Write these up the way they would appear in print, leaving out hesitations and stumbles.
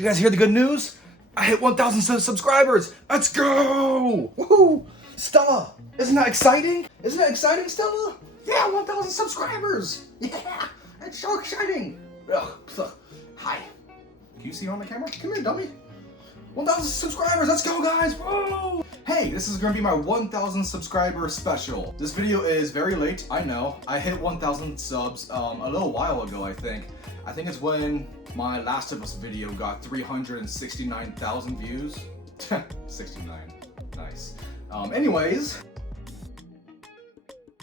you guys hear the good news? I hit 1,000 subscribers. Let's go! Woohoo! Stella, isn't that exciting? Isn't that exciting, Stella? Yeah, 1,000 subscribers. Yeah, that's so exciting. Ugh. Hi. Can you see her on the camera? Come here, dummy. 1,000 subscribers. Let's go, guys. Whoa! Hey, this is gonna be my 1,000 subscriber special. This video is very late, I know. I hit 1,000 subs a little while ago, I think. I think it's when my Last of Us video got 369,000 views. 69, nice. Anyways.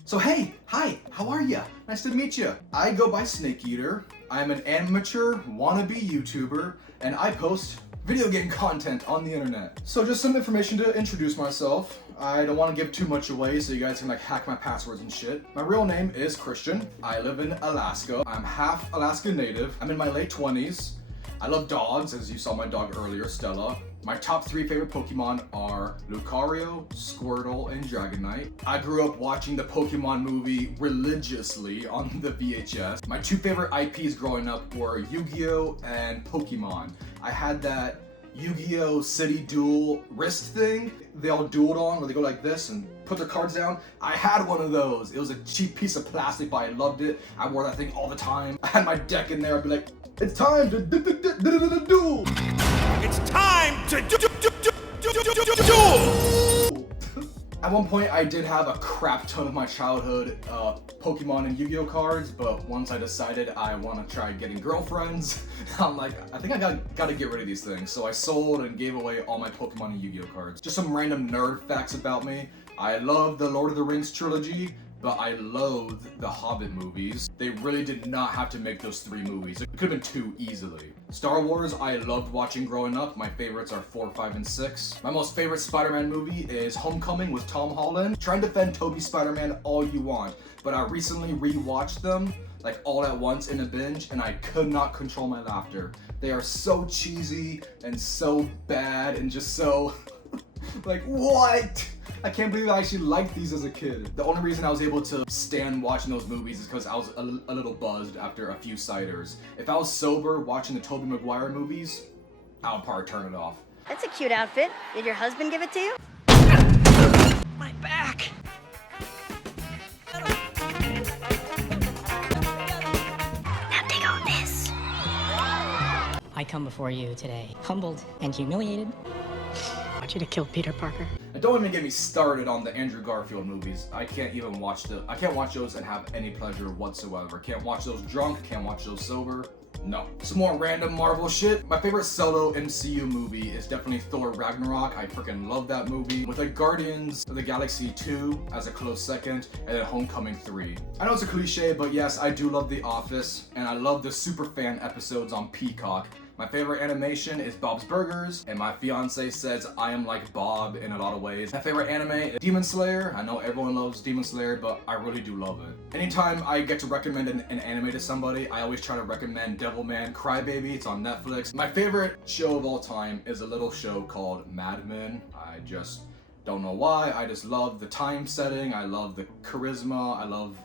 So hey, hi, how are ya? Nice to meet ya. I go by Snake Eater. I'm an amateur wannabe YouTuber, and I post video game content on the internet. So just some information to introduce myself. I don't want to give too much away so you guys can like hack my passwords and shit. My real name is Christian. I live in Alaska. I'm half Alaska native. I'm in my late 20s. I love dogs, as you saw my dog earlier, Stella. My top 3 favorite Pokemon are Lucario, Squirtle, and Dragonite. I grew up watching the Pokemon movie religiously on the VHS. My 2 favorite IPs growing up were Yu-Gi-Oh! And Pokemon. I had that Yu-Gi-Oh! City Duel wrist thing they all dueled on, where they go like this and put their cards down. I had one of those. It was a cheap piece of plastic, but I loved it. I wore that thing all the time. I had my deck in there. I'd be like, it's time to duel. It's time to duel! At one point, I did have a crap ton of my childhood Pokemon and Yu-Gi-Oh cards, but once I decided I want to try getting girlfriends, I'm like, I think I gotta get rid of these things. So I sold and gave away all my Pokemon and Yu-Gi-Oh cards. Just some random nerd facts about me. I love the Lord of the Rings trilogy, but I loathe the Hobbit movies. They really did not have to make those 3 movies. It could have been 2 easily. Star Wars, I loved watching growing up. My favorites are 4, 5, and 6. My most favorite Spider-Man movie is Homecoming with Tom Holland. Try and defend Tobey Spider-Man all you want, but I recently re-watched them like all at once in a binge, and I could not control my laughter. They are so cheesy and so bad and just so like, what? I can't believe I actually liked these as a kid. The only reason I was able to stand watching those movies is because I was a little buzzed after a few ciders. If I was sober watching the Tobey Maguire movies, I would probably turn it off. That's a cute outfit. Did your husband give it to you? My back! Now dig on this. I come before you today, humbled and humiliated. I want you to kill Peter Parker. And don't even get me started on the Andrew Garfield movies. I can't even watch I can't watch those and have any pleasure whatsoever. Can't watch those drunk, can't watch those sober. No. Some more random Marvel shit. My favorite solo MCU movie is definitely Thor Ragnarok. I freaking love that movie. With like Guardians of the Galaxy 2 as a close second, and then Homecoming 3. I know it's a cliche, but yes, I do love The Office, and I love the Superfan episodes on Peacock. My favorite animation is Bob's Burgers, and my fiance says I am like Bob in a lot of ways. My favorite anime is Demon Slayer. I know everyone loves Demon Slayer, but I really do love it. Anytime I get to recommend an anime to somebody, I always try to recommend Devilman Crybaby. It's on Netflix. My favorite show of all time is a little show called Mad Men. I just don't know why. I just love the time setting. I love the charisma. I love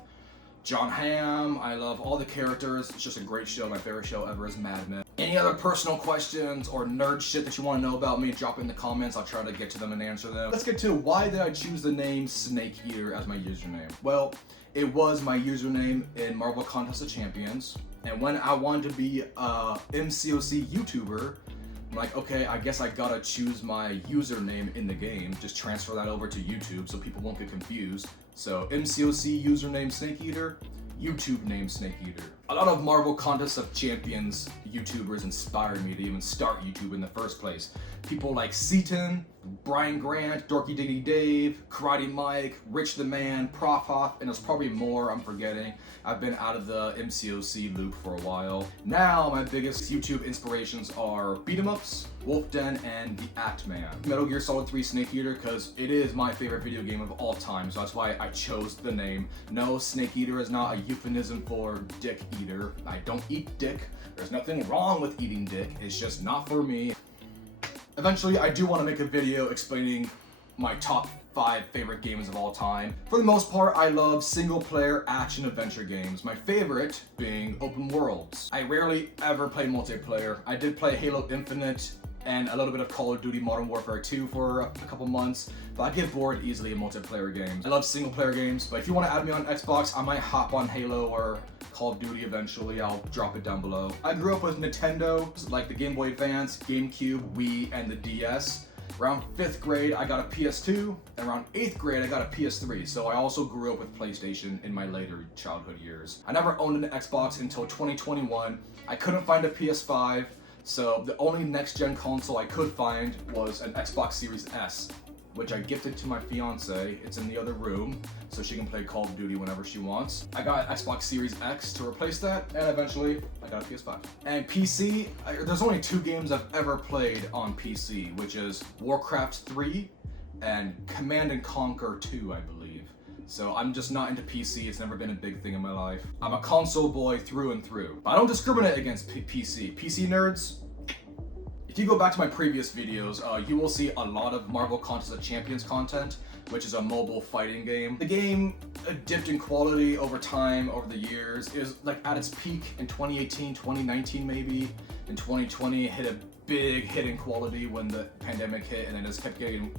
John Hamm, I love all the characters. It's just a great show. My favorite show ever is Mad Men. Any other personal questions or nerd shit that you want to know about me, drop it in the comments. I'll try to get to them and answer them. Let's get to why did I choose the name Snake Eater as my username? Well, it was my username in Marvel Contest of Champions. And when I wanted to be a MCOC YouTuber, I'm like, okay, I guess I gotta choose my username in the game. Just transfer that over to YouTube so people won't get confused. So MCOC username Snake Eater, YouTube name Snake Eater. A lot of Marvel Contest of Champions YouTubers inspired me to even start YouTube in the first place. People like Seaton, Brian Grant, Dorky Diggy Dave, Karate Mike, Rich the Man, Prof Hoff, and there's probably more I'm forgetting. I've been out of the MCOC loop for a while. Now my biggest YouTube inspirations are beat 'em ups, Wolf Den, and The Act Man. Metal Gear Solid 3 Snake Eater, because it is my favorite video game of all time, so that's why I chose the name. No, Snake Eater is not a euphemism for dick eater. I don't eat dick. There's nothing wrong with eating dick. It's just not for me. Eventually, I do want to make a video explaining my top 5 favorite games of all time. For the most part, I love single-player action-adventure games, my favorite being open worlds. I rarely ever play multiplayer. I did play Halo Infinite and a little bit of Call of Duty Modern Warfare 2 for a couple months, but I get bored easily in multiplayer games. I love single-player games, but if you want to add me on Xbox, I might hop on Halo or Call of Duty eventually. I'll drop it down below. I grew up with Nintendo, like the Game Boy Advance, GameCube, Wii, and the DS. Around 5th grade, I got a PS2, and around 8th grade, I got a PS3, so I also grew up with PlayStation in my later childhood years. I never owned an Xbox until 2021. I couldn't find a PS5, so the only next-gen console I could find was an Xbox Series S, which I gifted to my fiance. It's in the other room, so she can play Call of Duty whenever she wants. I got Xbox Series X to replace that, and eventually I got a PS5. And PC, there's only 2 games I've ever played on PC, which is Warcraft 3 and Command & Conquer 2, I believe. So I'm just not into PC, it's never been a big thing in my life. I'm a console boy through and through. But I don't discriminate against PC. PC nerds, if you go back to my previous videos, you will see a lot of Marvel Contest of Champions content, which is a mobile fighting game. The game dipped in quality over time, over the years. It was like at its peak in 2018, 2019 maybe. In 2020, it hit a big hit in quality when the pandemic hit, and it just kept getting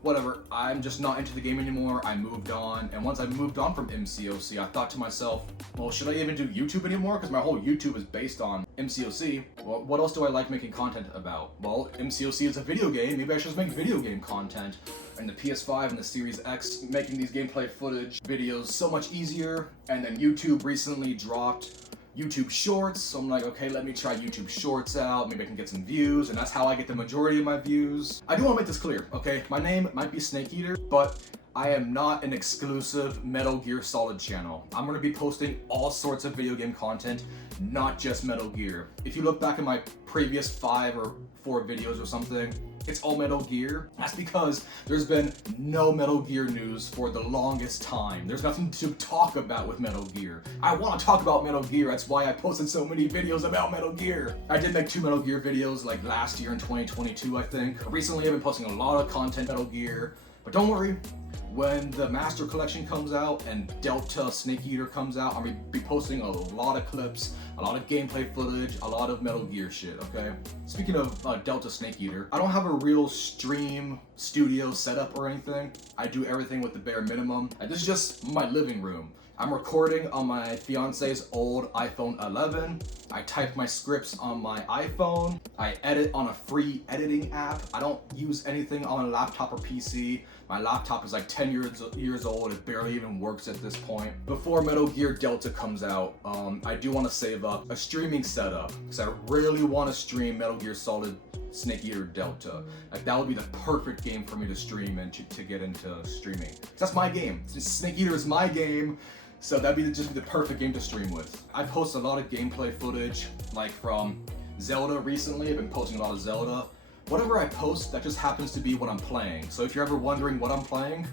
whatever. I'm just not into the game anymore. I moved on, and once I moved on from MCOC, I thought to myself, well, should I even do YouTube anymore? Because my whole YouTube is based on MCOC. Well, what else do I like making content about? Well, MCOC is a video game. Maybe I should just make video game content. And the PS5 and the Series X, making these gameplay footage videos so much easier. And then YouTube recently dropped YouTube Shorts, so I'm like, okay, let me try YouTube Shorts out, maybe I can get some views, and that's how I get the majority of my views. I do want to make this clear, okay? My name might be Snake Eater, but I am not an exclusive Metal Gear Solid channel. I'm going to be posting all sorts of video game content, not just Metal Gear. If you look back at my previous 5 or 4 videos or something, it's all Metal Gear. That's because there's been no Metal Gear news for the longest time. There's nothing to talk about with Metal Gear. I want to talk about Metal Gear, that's why I posted so many videos about Metal Gear. I did make 2 Metal Gear videos like last year in 2022, I think. Recently I've been posting a lot of content Metal Gear, but don't worry, when the Master Collection comes out and Delta Snake Eater comes out, I'm gonna be posting a lot of clips, a lot of gameplay footage, a lot of Metal Gear shit, okay? Speaking of Delta Snake Eater, I don't have a real stream studio setup or anything. I do everything with the bare minimum. And this is just my living room. I'm recording on my fiance's old iPhone 11. I type my scripts on my iPhone. I edit on a free editing app. I don't use anything on a laptop or PC. My laptop is like 10 years old. It barely even works at this point. Before Metal Gear Delta comes out, I do want to save up a streaming setup because I really want to stream Metal Gear Solid Snake Eater Delta. Like, that would be the perfect game for me to stream and to get into streaming. That's my game. Snake Eater is my game. So that'd be just the perfect game to stream with. I post a lot of gameplay footage, like from Zelda recently. I've been posting a lot of Zelda. Whatever I post, that just happens to be what I'm playing. So if you're ever wondering what I'm playing,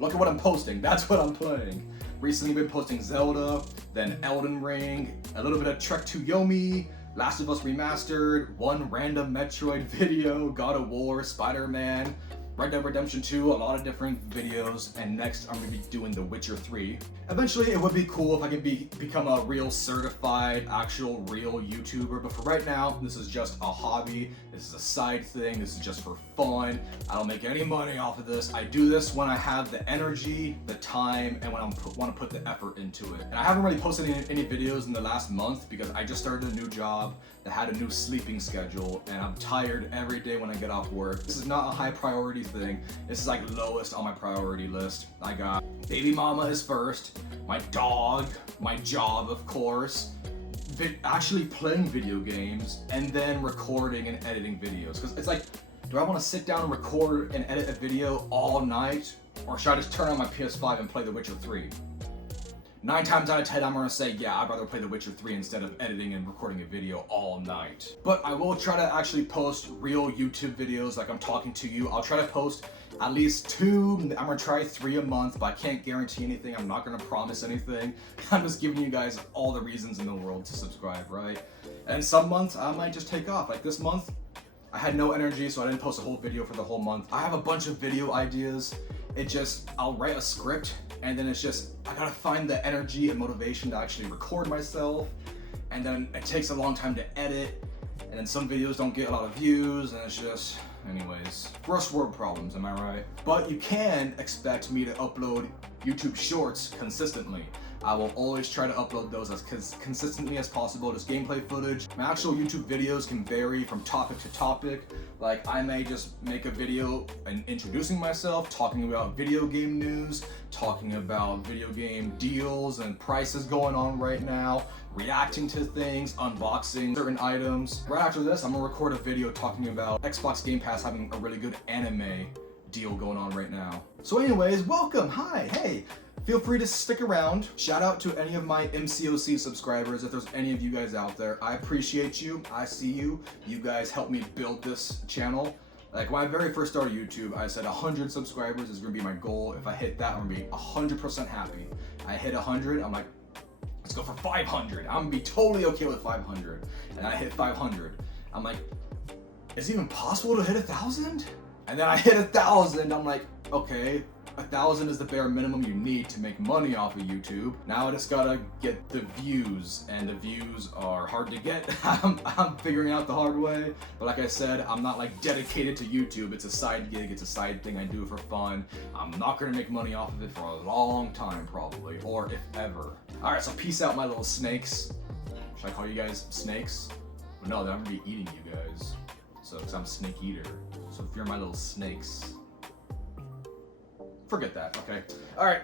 look at what I'm posting. That's what I'm playing. Recently I've been posting Zelda, then Elden Ring, a little bit of Trek to Yomi, Last of Us Remastered, one random Metroid video, God of War, Spider-Man, Red Dead Redemption 2, a lot of different videos, and next I'm going to be doing The Witcher 3. Eventually it would be cool if I could become a real certified, actual real YouTuber, but for right now, this is just a hobby, this is a side thing, this is just for fun. I don't make any money off of this. I do this when I have the energy, the time, and when I want to put the effort into it. And I haven't really posted any videos in the last month because I just started a new job that had a new sleeping schedule, and I'm tired every day when I get off work. This is not a high priority thing. This is like lowest on my priority list. I got baby mama is first, my dog, my job of course, actually playing video games, and then recording and editing videos. Because it's like, do I want to sit down and record and edit a video all night, or should I just turn on my PS5 and play The Witcher 3? 9 times out of 10, I'm gonna say, yeah, I'd rather play The Witcher 3 instead of editing and recording a video all night. But I will try to actually post real YouTube videos like I'm talking to you. I'll try to post at least 2, I'm gonna try 3 a month, but I can't guarantee anything. I'm not gonna promise anything. I'm just giving you guys all the reasons in the world to subscribe, right? And some months I might just take off. Like this month, I had no energy, so I didn't post a whole video for the whole month. I have a bunch of video ideas. I'll write a script, and then it's just, I gotta find the energy and motivation to actually record myself, and then it takes a long time to edit, and then some videos don't get a lot of views, and it's just, anyways, first world problems, am I right? But you can expect me to upload YouTube Shorts consistently. I will always try to upload those as consistently as possible, just gameplay footage. My actual YouTube videos can vary from topic to topic. Like, I may just make a video and introducing myself, talking about video game news, talking about video game deals and prices going on right now, reacting to things, unboxing certain items. Right after this, I'm gonna record a video talking about Xbox Game Pass having a really good anime deal going on right now. So anyways, welcome, hi, hey. Feel free to stick around. Shout out to any of my MCOC subscribers, if there's any of you guys out there. I appreciate you, I see you. You guys helped me build this channel. Like, when I very first started YouTube, I said 100 subscribers is gonna be my goal. If I hit that, I'm gonna be 100% happy. I hit 100, I'm like, let's go for 500. I'm gonna be totally okay with 500. And I hit 500. I'm like, is it even possible to hit 1,000? And then I hit 1,000, I'm like, okay, 1,000 is the bare minimum you need to make money off of YouTube. Now I just gotta get the views, and the views are hard to get. I'm figuring out the hard way. But like I said, I'm not like dedicated to YouTube. It's a side gig, it's a side thing I do for fun. I'm not gonna make money off of it for a long time probably, or if ever. Alright, so peace out my little snakes. Should I call you guys snakes? But no, then I'm gonna be eating you guys. So, cause I'm a snake eater. So if you're my little snakes, forget that, okay? Alright.